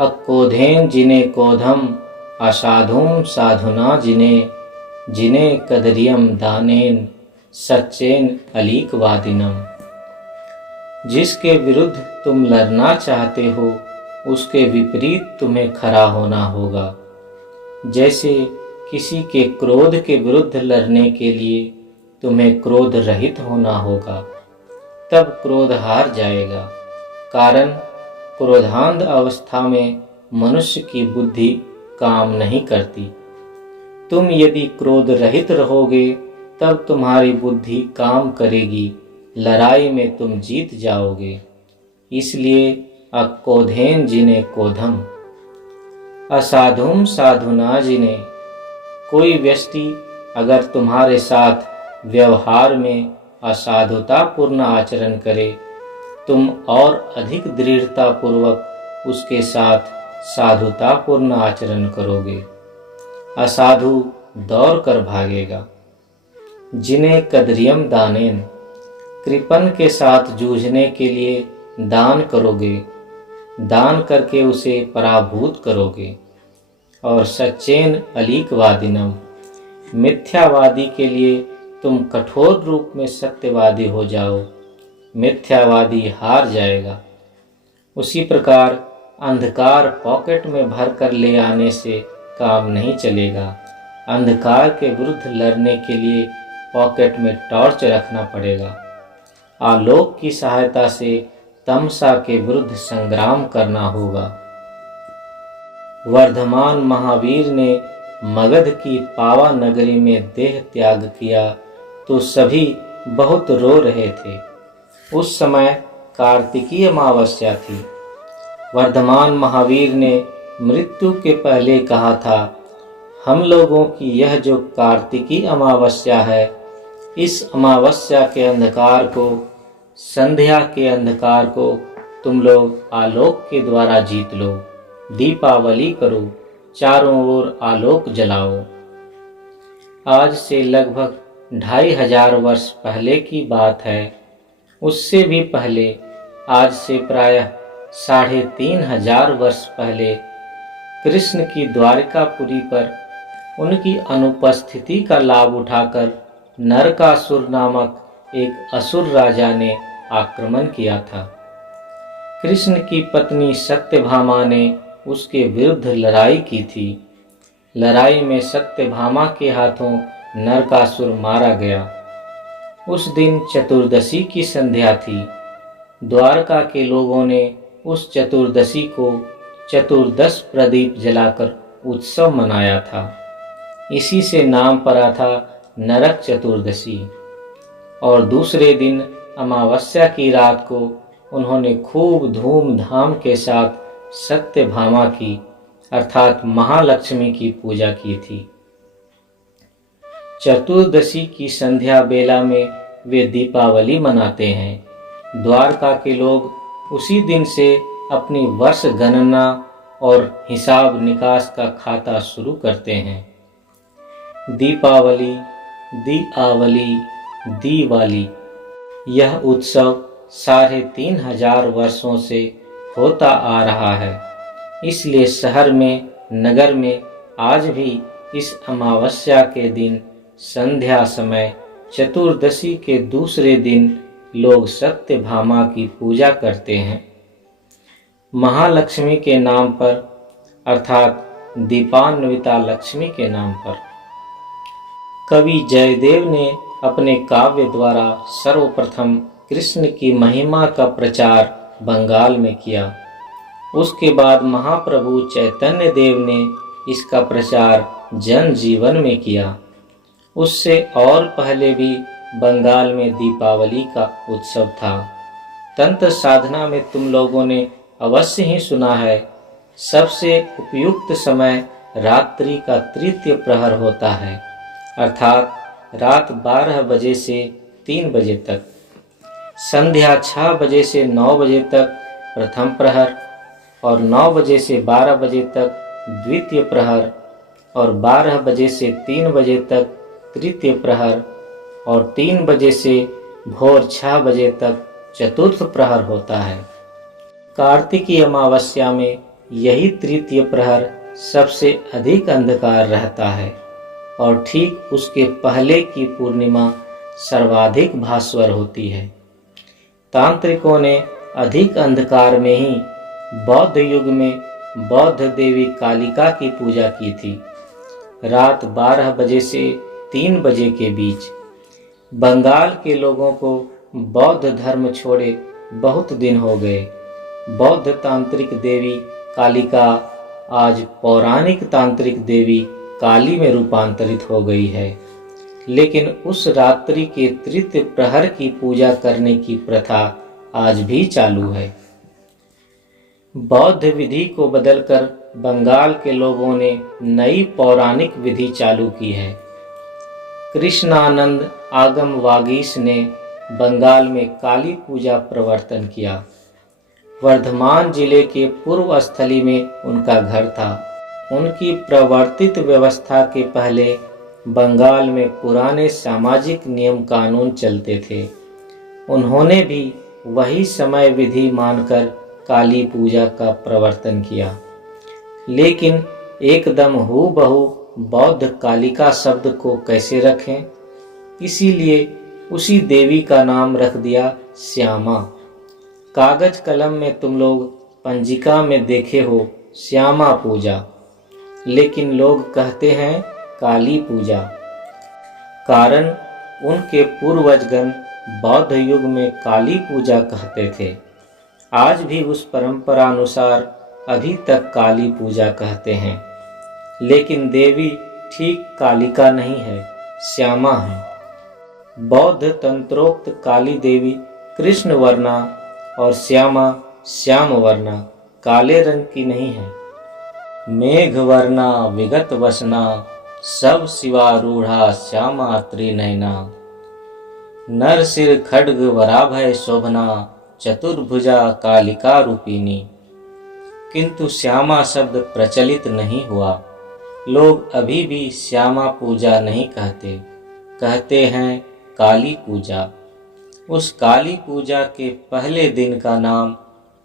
अक्कोधेन जिने कोधम असाधुम साधुना जिने जिने कदरियम दानेन सच्चेन अलीक वादिनम। जिसके विरुद्ध तुम लड़ना चाहते हो उसके विपरीत तुम्हें खड़ा होना होगा। जैसे किसी के क्रोध के विरुद्ध लड़ने के लिए तुम्हें क्रोध रहित होना होगा, तब क्रोध हार जाएगा। कारण क्रोधांध अवस्था में मनुष्य की बुद्धि काम नहीं करती। तुम यदि क्रोध रहित रहोगे तब तुम्हारी बुद्धि काम करेगी, लड़ाई में तुम जीत जाओगे। इसलिए अक्कोधेन जिने कोधम असाधुम साधुना जिने। कोई व्यक्ति अगर तुम्हारे साथ व्यवहार में असाधुतापूर्ण आचरण करे, तुम और अधिक दृढ़तापूर्वक उसके साथ साधुतापूर्ण आचरण करोगे। असाधु दौड़ कर भागेगा। जिन्हें कदरियम दानेन, कृपण के साथ जूझने के लिए दान करोगे, दान करके उसे पराभूत करोगे। और सच्चेन अलीक वादिनम, मिथ्यावादी के लिए तुम कठोर रूप में सत्यवादी हो जाओ, मिथ्यावादी हार जाएगा। उसी प्रकार अंधकार पॉकेट में भर कर ले आने से काम नहीं चलेगा। अंधकार के विरुद्ध लड़ने के लिए पॉकेट में टॉर्च रखना पड़ेगा। आलोक की सहायता से तमसा के विरुद्ध संग्राम करना होगा। वर्धमान महावीर ने मगध की पावा नगरी में देह त्याग किया तो सभी बहुत रो रहे थे। उस समय कार्तिकीय अमावस्या थी। वर्धमान महावीर ने मृत्यु के पहले कहा था, हम लोगों की यह जो कार्तिकी अमावस्या है, इस अमावस्या के अंधकार को, संध्या के अंधकार को तुम लोग आलोक के द्वारा जीत लो। दीपावली करो, चारों ओर आलोक जलाओ। आज से लगभग 2500 वर्ष पहले की बात है। उससे भी पहले, आज से प्रायः 3500 वर्ष पहले, कृष्ण की द्वारकापुरी पर उनकी अनुपस्थिति का लाभ उठाकर नरकासुर नामक एक असुर राजा ने आक्रमण किया था। कृष्ण की पत्नी सत्यभामा ने उसके विरुद्ध लड़ाई की थी। लड़ाई में सत्यभामा के हाथों नरकासुर मारा गया। उस दिन चतुर्दशी की संध्या थी। द्वारका के लोगों ने उस चतुर्दशी को चतुर्दश प्रदीप जलाकर उत्सव मनाया था। इसी से नाम पड़ा था नरक चतुर्दशी। और दूसरे दिन अमावस्या की रात को उन्होंने खूब धूमधाम के साथ सत्यभामा की अर्थात महालक्ष्मी की पूजा की थी। चतुर्दशी की संध्या बेला में वे दीपावली मनाते हैं। द्वारका के लोग उसी दिन से अपनी वर्ष गणना और हिसाब निकास का खाता शुरू करते हैं। दीपावली, दीआवली, दीवाली, यह उत्सव 3500 वर्षों से होता आ रहा है। इसलिए शहर में, नगर में आज भी इस अमावस्या के दिन संध्या समय चतुर्दशी के दूसरे दिन लोग सत्यभामा की पूजा करते हैं। महालक्ष्मी के नाम पर अर्थात दीपान्विता लक्ष्मी के नाम पर। कवि जयदेव ने अपने काव्य द्वारा सर्वप्रथम कृष्ण की महिमा का प्रचार बंगाल में किया। उसके बाद महाप्रभु चैतन्य देव ने इसका प्रचार जन जीवन में किया। उससे और पहले भी बंगाल में दीपावली का उत्सव था। तंत्र साधना में तुम लोगों ने अवश्य ही सुना है, सबसे उपयुक्त समय रात्रि का तृतीय प्रहर होता है, अर्थात रात 12 बजे से 3 बजे तक, संध्या 6 बजे से 9 बजे तक प्रथम प्रहर, और 9 बजे से 12 बजे तक द्वितीय प्रहर, और 12 बजे से 3 बजे तक तृतीय प्रहर, और 3 बजे से भोर 6 बजे तक चतुर्थ प्रहर होता है। कार्तिकी अमावस्या में यही तृतीय प्रहर सबसे अधिक अंधकार रहता है और ठीक उसके पहले की पूर्णिमा सर्वाधिक भास्वर होती है। तांत्रिकों ने अधिक अंधकार में ही बौद्ध युग में बौद्ध देवी कालिका की पूजा की थी। रात 12 बजे से 3 बजे के बीच। बंगाल के लोगों को बौद्ध धर्म छोड़े बहुत दिन हो गए। बौद्ध तांत्रिक देवी कालिका आज पौराणिक तांत्रिक देवी काली में रूपांतरित हो गई है, लेकिन उस रात्रि के तृतीय प्रहर की पूजा करने की प्रथा आज भी चालू है। बौद्ध विधि को बदलकर बंगाल के लोगों ने नई पौराणिक विधि चालू की है। कृष्णानंद आगम वागीश ने बंगाल में काली पूजा प्रवर्तन किया। वर्धमान जिले के पूर्व स्थली में उनका घर था। उनकी प्रवर्तित व्यवस्था के पहले बंगाल में पुराने सामाजिक नियम कानून चलते थे। उन्होंने भी वही समय विधि मानकर काली पूजा का प्रवर्तन किया, लेकिन एकदम हूबहू बौद्ध कालिका शब्द को कैसे रखें, इसीलिए उसी देवी का नाम रख दिया श्यामा। कागज कलम में तुम लोग पंजिका में देखे हो श्यामा पूजा, लेकिन लोग कहते हैं काली पूजा। कारण उनके पूर्वजगण बौद्ध युग में काली पूजा कहते थे। आज भी उस परंपरा अनुसार अभी तक काली पूजा कहते हैं, लेकिन देवी ठीक कालिका नहीं है, श्यामा है। बौद्ध तंत्रोक्त काली देवी कृष्ण वर्णा और श्यामा श्याम वर्णा काले रंग की नहीं है। मेघ वर्णा विगत वसना सब शिवारूढ़ा श्यामा त्रिनयना। नर सिर खड्ग वराभय शोभना चतुर्भुजा कालिका रूपिणी। किंतु श्यामा शब्द प्रचलित नहीं हुआ। लोग अभी भी श्यामा पूजा नहीं कहते, कहते हैं काली पूजा। उस काली पूजा के पहले दिन का नाम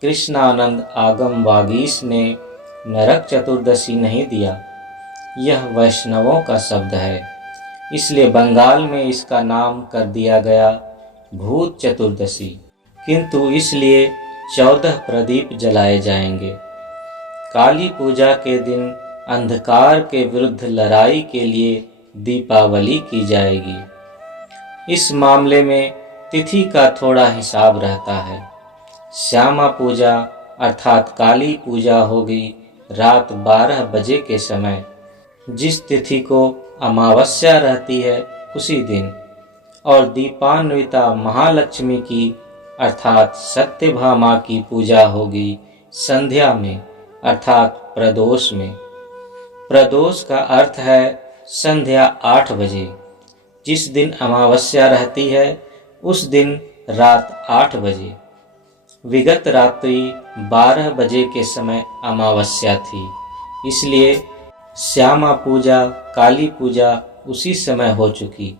कृष्णानंद आगम वागीश ने नरक चतुर्दशी नहीं दिया। यह वैष्णवों का शब्द है, इसलिए बंगाल में इसका नाम कर दिया गया भूत चतुर्दशी। किंतु इसलिए 14 प्रदीप जलाए जाएंगे। काली पूजा के दिन अंधकार के विरुद्ध लड़ाई के लिए दीपावली की जाएगी। इस मामले में तिथि का थोड़ा हिसाब रहता है। श्यामा पूजा अर्थात काली पूजा होगी रात 12 बजे के समय। जिस तिथि को अमावस्या रहती है उसी दिन। और दीपान्विता महालक्ष्मी की अर्थात सत्यभामा की पूजा होगी संध्या में अर्थात प्रदोष में। प्रदोष का अर्थ है संध्या 8 बजे। जिस दिन अमावस्या रहती है उस दिन रात 8 बजे। विगत रात्रि 12 बजे के समय अमावस्या थी, इसलिए श्यामा पूजा काली पूजा उसी समय हो चुकी।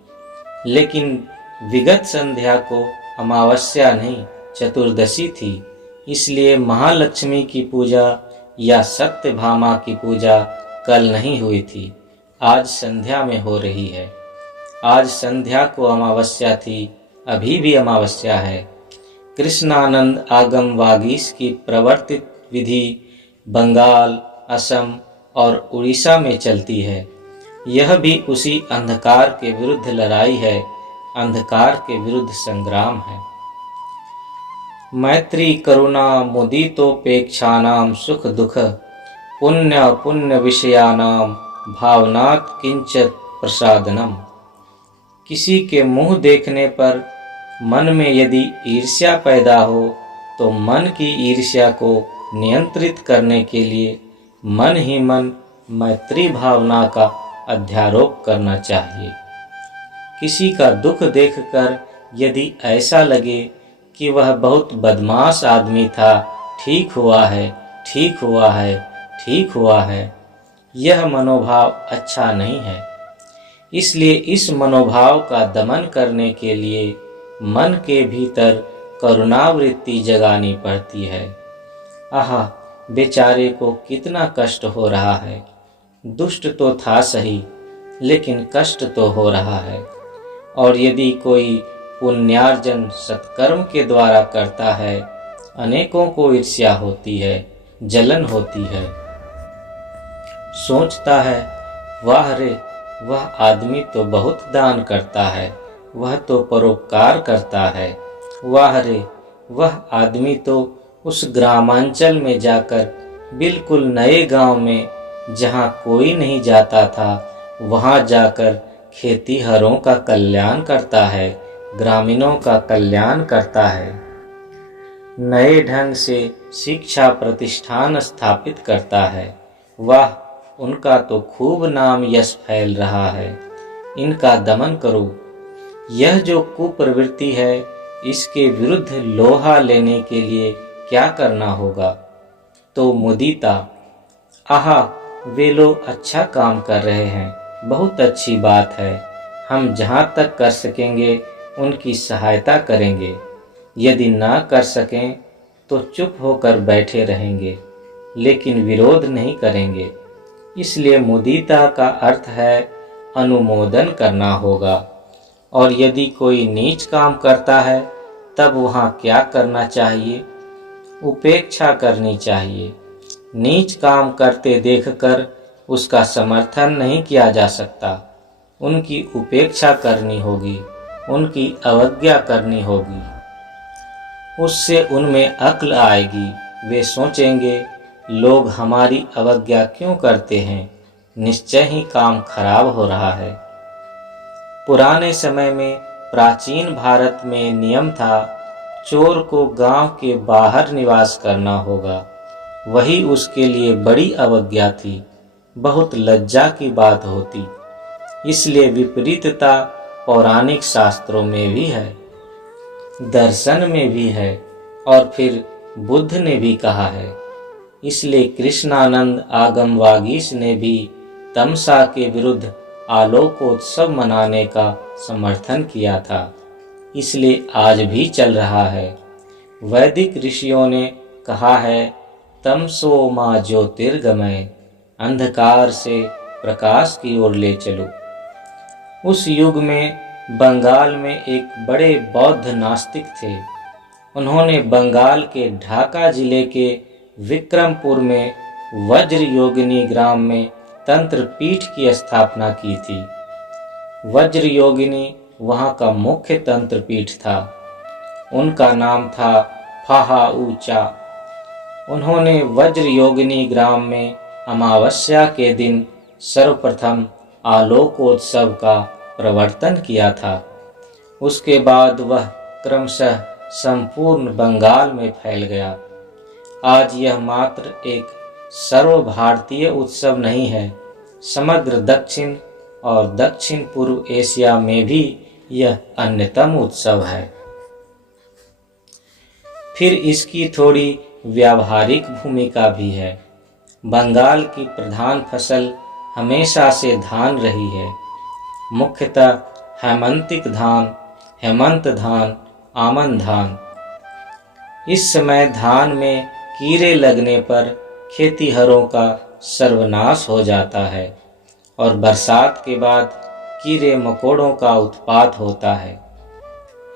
लेकिन विगत संध्या को अमावस्या नहीं चतुर्दशी थी, इसलिए महालक्ष्मी की पूजा या सत्यभामा की पूजा कल नहीं हुई थी, आज संध्या में हो रही है। आज संध्या को अमावस्या थी, अभी भी अमावस्या है। कृष्णानंद आगम वागीश की प्रवर्तित विधि बंगाल, असम और उड़ीसा में चलती है। यह भी उसी अंधकार के विरुद्ध लड़ाई है, अंधकार के विरुद्ध संग्राम है। मैत्री करुणा मुदितोपेक्षानां सुख दुख पुण्य पुण्य विषयानां भावनात् किंचित प्रसादनम। किसी के मुंह देखने पर मन में यदि ईर्ष्या पैदा हो तो मन की ईर्ष्या को नियंत्रित करने के लिए मन ही मन मैत्री भावना का अध्यारोप करना चाहिए। किसी का दुख देखकर यदि ऐसा लगे कि वह बहुत बदमाश आदमी था, ठीक हुआ है, ठीक हुआ है, ठीक हुआ है, यह मनोभाव अच्छा नहीं है। इसलिए इस मनोभाव का दमन करने के लिए मन के भीतर करुणावृत्ति जगानी पड़ती है। आहा, बेचारे को कितना कष्ट हो रहा है। दुष्ट तो था सही, लेकिन कष्ट तो हो रहा है। और यदि कोई पुण्यार्जन सत्कर्म के द्वारा करता है, अनेकों को ईर्ष्या होती है, जलन होती है। सोचता है, वाह रे, वह आदमी तो बहुत दान करता है, वह तो परोपकार करता है। वाह रे, वह आदमी तो उस ग्रामांचल में जाकर बिल्कुल नए गांव में, जहां कोई नहीं जाता था, वहां जाकर खेतीहरों का कल्याण करता है, ग्रामीणों का कल्याण करता है। नए ढंग से शिक्षा प्रतिष्ठान स्थापित करता है। वाह, उनका तो खूब नाम यश फैल रहा है। इनका दमन करो। यह जो कुप्रवृत्ति है, इसके विरुद्ध लोहा लेने के लिए क्या करना होगा? तो मुदिता, आहा, वे लोग अच्छा काम कर रहे हैं, बहुत अच्छी बात है। हम जहाँ तक कर सकेंगे उनकी सहायता करेंगे। यदि ना कर सकें तो चुप होकर बैठे रहेंगे, लेकिन विरोध नहीं करेंगे। इसलिए मुदिता का अर्थ है अनुमोदन करना होगा। और यदि कोई नीच काम करता है, तब वहाँ क्या करना चाहिए? उपेक्षा करनी चाहिए। नीच काम करते देखकर उसका समर्थन नहीं किया जा सकता। उनकी उपेक्षा करनी होगी, उनकी अवज्ञा करनी होगी। उससे उनमें अक्ल आएगी। वे सोचेंगे, लोग हमारी अवज्ञा क्यों करते हैं? निश्चय ही काम खराब हो रहा है। पुराने समय में प्राचीन भारत में नियम था, चोर को गांव के बाहर निवास करना होगा। वही उसके लिए बड़ी अवज्ञा थी, बहुत लज्जा की बात होती। इसलिए विपरीतता पौराणिक शास्त्रों में भी है, दर्शन में भी है, और फिर बुद्ध ने भी कहा है। इसलिए कृष्णानंद आगम वागीश ने भी तमसा के विरुद्ध आलोकोत्सव मनाने का समर्थन किया था। इसलिए आज भी चल रहा है। वैदिक ऋषियों ने कहा है, तमसो मा ज्योतिर्गमय, अंधकार से प्रकाश की ओर ले चलो। उस युग में बंगाल में एक बड़े बौद्ध नास्तिक थे। उन्होंने बंगाल के ढाका जिले के विक्रमपुर में वज्र योगिनी ग्राम में तंत्र पीठ की स्थापना की थी। वज्र योगिनी वहाँ का मुख्य तंत्र पीठ था। उनका नाम था फाहा ऊचा। उन्होंने वज्र योगिनी ग्राम में अमावस्या के दिन सर्वप्रथम आलोकोत्सव का प्रवर्तन किया था। उसके बाद वह क्रमशः संपूर्ण बंगाल में फैल गया। आज यह मात्र एक सर्व भारतीय उत्सव नहीं है, समग्र दक्षिण और दक्षिण पूर्व एशिया में भी यह अन्यतम उत्सव है। फिर इसकी थोड़ी व्यावहारिक भूमिका भी है। बंगाल की प्रधान फसल हमेशा से धान रही है, मुख्यतः हेमंतिक धान, हेमंत धान, आमन धान। इस समय धान में कीड़े लगने पर खेतीहरों का सर्वनाश हो जाता है और बरसात के बाद कीड़े मकोड़ों का उत्पात होता है।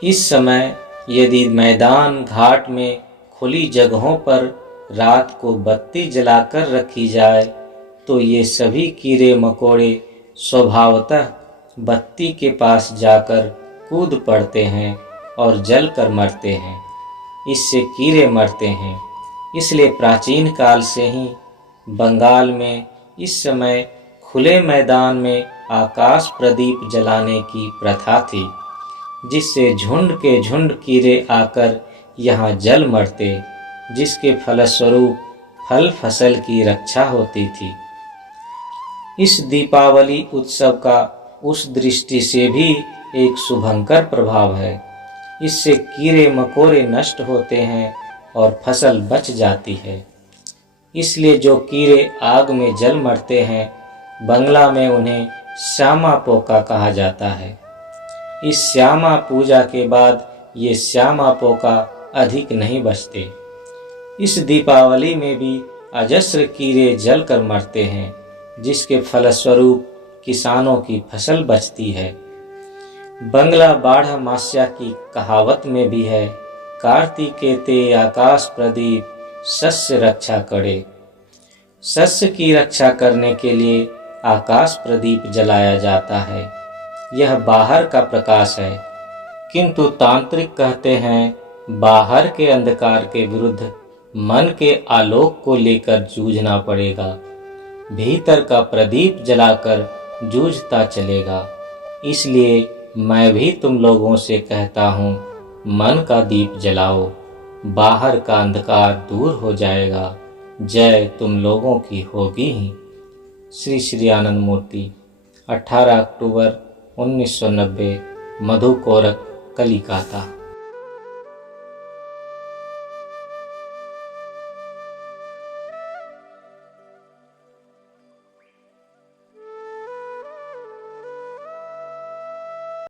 इस समय यदि मैदान घाट में खुली जगहों पर रात को बत्ती जलाकर रखी जाए, तो ये सभी कीड़े मकोड़े स्वभावतः बत्ती के पास जाकर कूद पड़ते हैं और जलकर मरते हैं। इससे कीड़े मरते हैं। इसलिए प्राचीन काल से ही बंगाल में इस समय खुले मैदान में आकाश प्रदीप जलाने की प्रथा थी, जिससे झुंड के झुंड कीड़े आकर यहाँ जल मरते, जिसके फलस्वरूप फल फसल की रक्षा होती थी। इस दीपावली उत्सव का उस दृष्टि से भी एक शुभंकर प्रभाव है। इससे कीड़े मकोड़े नष्ट होते हैं और फसल बच जाती है। इसलिए जो कीड़े आग में जल मरते हैं, बंगला में उन्हें श्यामा पोका कहा जाता है। इस श्यामा पूजा के बाद ये श्यामा पोका अधिक नहीं बचते। इस दीपावली में भी अजस्र कीड़े जलकर मरते हैं, जिसके फलस्वरूप किसानों की फसल बचती है। बंगला बाढ़ मास्या की कहावत में भी है, कार्तिके ते आकाश प्रदीप शस्य रक्षा करे। शस्य की रक्षा करने के लिए आकाश प्रदीप जलाया जाता है। यह बाहर का प्रकाश है, किंतु तांत्रिक कहते हैं बाहर के अंधकार के विरुद्ध मन के आलोक को लेकर जूझना पड़ेगा। भीतर का प्रदीप जलाकर जूझता चलेगा। इसलिए मैं भी तुम लोगों से कहता हूँ, मन का दीप जलाओ, बाहर का अंधकार दूर हो जाएगा। जय तुम लोगों की होगी ही। श्री श्री आनंद मूर्ति 18 अक्टूबर 1990 मधुकोरक कलिकाता।